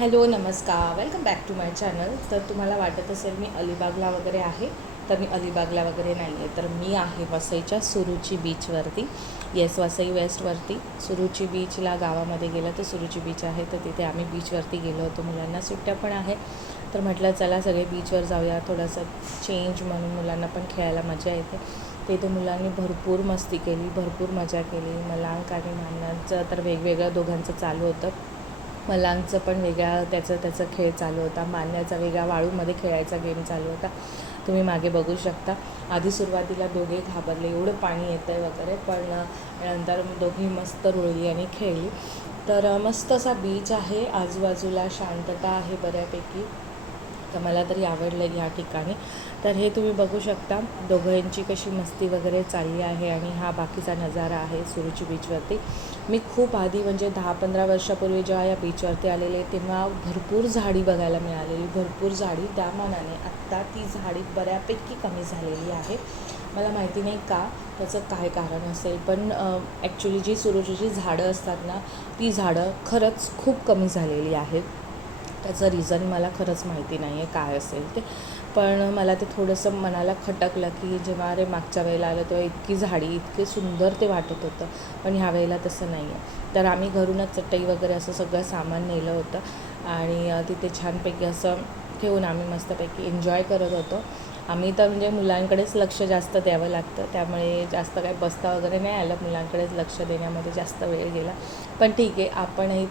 Hello नमस्कार, welcome back to my channel. तर तुम्हाला वाटत असेल मी अलिबागला वगैरे आहे, तर मी अलिबागला वगैरे नाही आहे. तर मी आहे वसईच्या सुरुची बीचवरती. येस, वसई वेस्टवरती सुरुची बीचला गावामध्ये गेलं तर सुरुची बीच आहे, तर तिथे आम्ही बीचवरती गेलो होतो. मुलांना सुट्ट्या पण आहे, तर म्हटलं चला सगळे बीचवर जाऊया, थोडंसं चेंज म्हणून मुलांना पण खेळायला मजा येते. तिथे मुलांनी भरपूर मस्ती केली, भरपूर मजा केली. मलांक आणि मान्यांचं तर वेगवेगळं दोघांचं चालू होतं. मलांगचं पण वेगळा त्याचा खेळ चालू होता. मान्याचा वेगळा वाळूमध्ये खेळायचा गेम चालू होता. तुम्ही मागे बघू शकता. आधी सुरुवातीला दोघे घाबरले, एवढं पाणी येतं आहे वगैरे, पण नंतर दोघी मस्त रुळली आणि खेळली. तर मस्त असा बीच आहे, आजूबाजूला शांतता आहे बऱ्यापैकी. तर मला तरी आवडलं या ठिकाणी. तर हे तुम्ही बघू शकता दोघांची कशी मस्ती वगैरे चालली आहे. आणि हा बाकीचा नजारा आहे सुरुची बीचवरती. मी खूप आधी म्हणजे 10-15 वर्षापूर्वी जेव्हा या बीचवरती आलेले तेव्हा भरपूर झाडी बघायला मिळालेली, भरपूर झाडी. त्या मानाने आत्ता ती झाडी बऱ्यापैकी कमी झालेली आहे. मला माहिती नाही का, त्याचं काय कारण असेल, पण ॲक्च्युली जी सुरुचीची झाडं असतात ना, ती झाडं खरंच खूप कमी झालेली आहेत. त्याचं रिझन मला खरंच माहिती नाही आहे काय असेल ते, पण मला ते थोडंसं मनाला खटकलं की जेव्हा मागच्या वेळेला आलं तेव्हा इतकी झाडी, इतके सुंदर ते वाटत होतं, पण ह्या वेळेला तसं नाही आहे. तर आम्ही घरूनच चटई वगैरे असं सगळं सामान नेलं होतं आणि तिथे छानपैकी असं ठेवून आम्ही मस्तपैकी एन्जॉय करत होतो. आम्ही तर म्हणजे मुलांकडेच लक्ष जास्त द्यावं लागतं, त्यामुळे जास्त काही बसता वगैरे नाही आलं. मुलांकडेच लक्ष देण्यामध्ये जास्त वेळ गेला, पण ठीक आहे. आपणही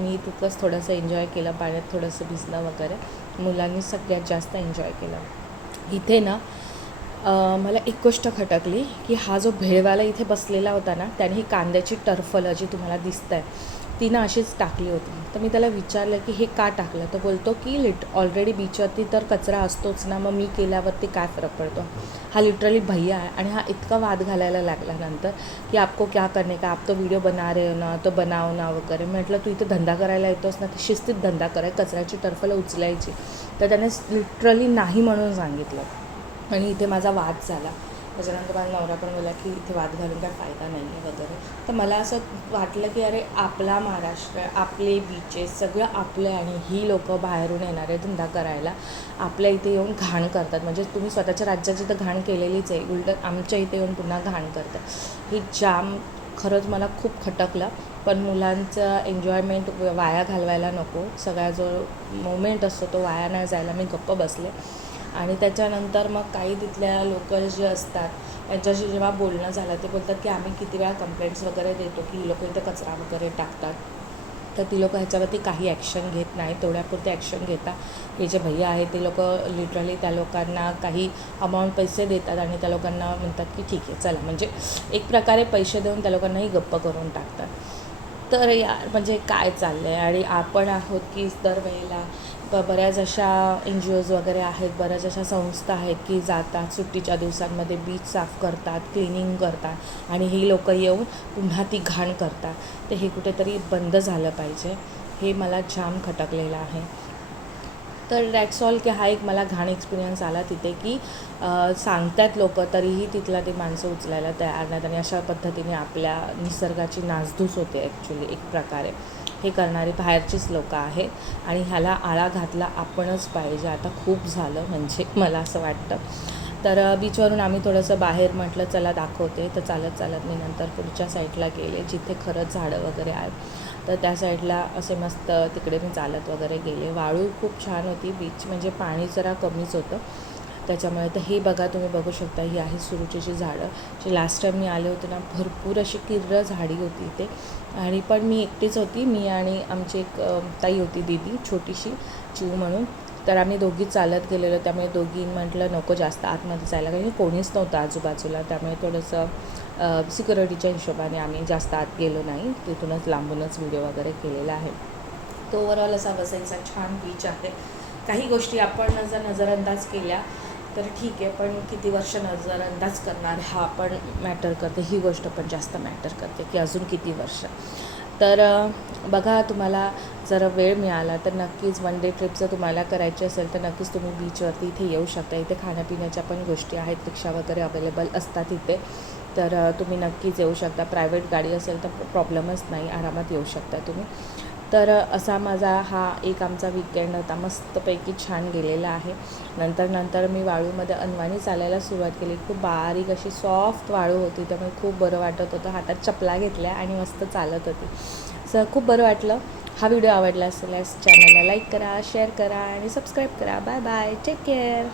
मी तितकंच थोडंसं एन्जॉय केलं, पाण्यात थोडंसं भिजणं वगैरे. मुलांनी सगळ्यात जास्त एन्जॉय केलं. इथे ना मला एक गोष्ट खटकली की हा जो भेळवाला इथे बसलेला होता ना, त्याने ही कांद्याची टरफलं जी तुम्हाला दिसत आहे ती ना अशीच टाकली होती. तर मी त्याला विचारलं की हे का टाकलं, तर बोलतो की ऑलरेडी बीचवरती तर कचरा असतोच ना, मग मी केल्यावरती काय फरक पडतो. हा लिटरली भैया आहे आणि हा इतका वाद घालायला लागला नंतर की आपको क्या करने का, आप तो व्हिडिओ बना रहे हो ना, तो बनाव ना वगैरे. म्हटलं तू इथे धंदा करायला येतोस ना, तर शिस्तीत धंदा कराय, कचऱ्याची टरफलं उचलायची. तर त्याने लिटरली नाही म्हणून सांगितलं आणि इथे माझा वाद झाला. त्याच्यानंतर माझा नवरा पण बोला की इथे वाद घालून काय फायदा नाही आहे वगैरे. तर मला असं वाटलं की अरे आपला महाराष्ट्र, आपले बीचेस सगळं आपलं आहे आणि ही लोकं बाहेरून येणारे धंदा करायला आपल्या इथे येऊन घाण करतात. म्हणजे तुम्ही स्वतःच्या राज्याची तर घाण केलेलीच आहे, उलट आमच्या इथे येऊन पुन्हा घाण करतात. ही जाम खरंच मला खूप खटकलं. पण मुलांचं एन्जॉयमेंट वाया घालवायला नको. सगळा जो मोमेंट असतो तो वाया नाही जायला मी गप्प बसले. आणि त्याच्यानंतर मग काही तिथल्या लोकल जे असतात त्यांच्याशी जेव्हा बोलणं झालं, ते बोलतात की आम्ही किती वेळा कंप्लेंट्स वगैरे देतो की ही लोकं इथं कचरा वगैरे टाकतात, तर ती लोकं ह्याच्यावरती काही ॲक्शन घेत नाही. तेवढ्यापुरते ॲक्शन घेतात. हे जे भैया आहे ते लोकं लिटरली त्या लोकांना काही अमाऊंट पैसे देतात आणि त्या लोकांना म्हणतात की ठीक आहे चला, म्हणजे एक प्रकारे पैसे देऊन त्या लोकांनाही गप्प करून टाकतात. तर यार म्हणजे काय चाललं आहे. आणि आपण आहोत की दरवेळेला बऱ्याच अशा NGOज वगैरे आहेत, बऱ्याच अशा संस्था आहेत की जातात सुट्टीच्या दिवसांमध्ये बीच साफ करतात, क्लिनिंग करतात आणि ही लोकं येऊन पुन्हा ती घाण करतात. तर हे कुठेतरी बंद झालं पाहिजे. हे मला जाम खटकलेलं आहे. तर दॅट्स ऑल की हा एक मला घाण एक्सपिरियन्स आला तिथे की सांगतात लोकं तरीही तिथला ते माणसं उचलायला तयार नाहीत आणि अशा पद्धतीने आपल्या निसर्गाची नासधूस होते ॲक्च्युली एक प्रकारे. हे करणारी बाहेरचीच लोकं आहेत आणि ह्याला आळा घातला आपणच पाहिजे. आता खूप झालं म्हणजे मला असं वाटतं. तर बीचवरून आम्ही थोडंसं बाहेर म्हटलं चला दाखवते, तर चालत चालत मी नंतर पुढच्या साईडला गेले जिथे खरंच झाडं वगैरे आहेत. तर त्या साईडला असे मस्त तिकडे मी चालत वगैरे गेले. वाळू खूप छान होती, बीच म्हणजे पाणी जरा कमीच होतं त्याच्यामुळे. तर हे बघा, तुम्ही बघू शकता ही आहे सुरुचीची झाडं. जी लास्ट टाईम मी आले होते ना, भरपूर अशी किर्र झाडी होती इथे. आणि पण मी एकटीच होती, मी आणि आमची एक ताई होती दीदी छोटीशी, चिऊ म्हणून. तर आम्ही दोघी चालत गेलेलो, त्यामुळे दोघी म्हटलं नको जास्त आतमध्ये जायला, कारण कोणीच नव्हतं आजूबाजूला. त्यामुळे थोडंसं सिक्युरिटीच्या हिशोबाने आम्ही जास्त आत गेलो नाही, तिथूनच लांबूनच व्हिडिओ वगैरे केलेला आहे. तो ओव्हरऑल असा वसईचा छान बीच आहे. काही गोष्टी आपण जर नजरअंदाज केल्या तर ठीक आहे, पण किती वर्ष नजरअंदाज करणार हा पण मॅटर करते. ही गोष्ट पण जास्त मॅटर करते की अजून किती वर्ष. तर बघा, तुम्हाला जर वेळ मिळाला तर नक्कीच वन डे ट्रिप जर तुम्हाला करायची असेल तर नक्कीच तुम्ही बीचवरती इथे येऊ शकता. इथे खाण्यापिण्याच्या पण गोष्टी आहेत, रिक्षा वगैरे अवेलेबल असतात इथे. तर तुम्ही नक्कीच येऊ शकता. प्रायव्हेट गाडी असेल तर प्रॉब्लेमच नाही, आरामात येऊ शकता तुम्ही. तर असा माझा हा एक आमचा वीकेंड होता. मस्तपैकी छान गेलेला आहे. नंतर मी वाळूमध्ये अनवाणी चालायला सुरुवात केली. खूप बारीक अशी सॉफ्ट वाळू होती, त्यामुळे खूप बरं वाटत होतं. हातात चपला घेतल्या आणि मस्त चालत होती. खूप बरं वाटलं. हा व्हिडिओ आवडला असेल चॅनलला लाईक करा, शेअर करा आणि सबस्क्राईब करा. Bye bye, take care.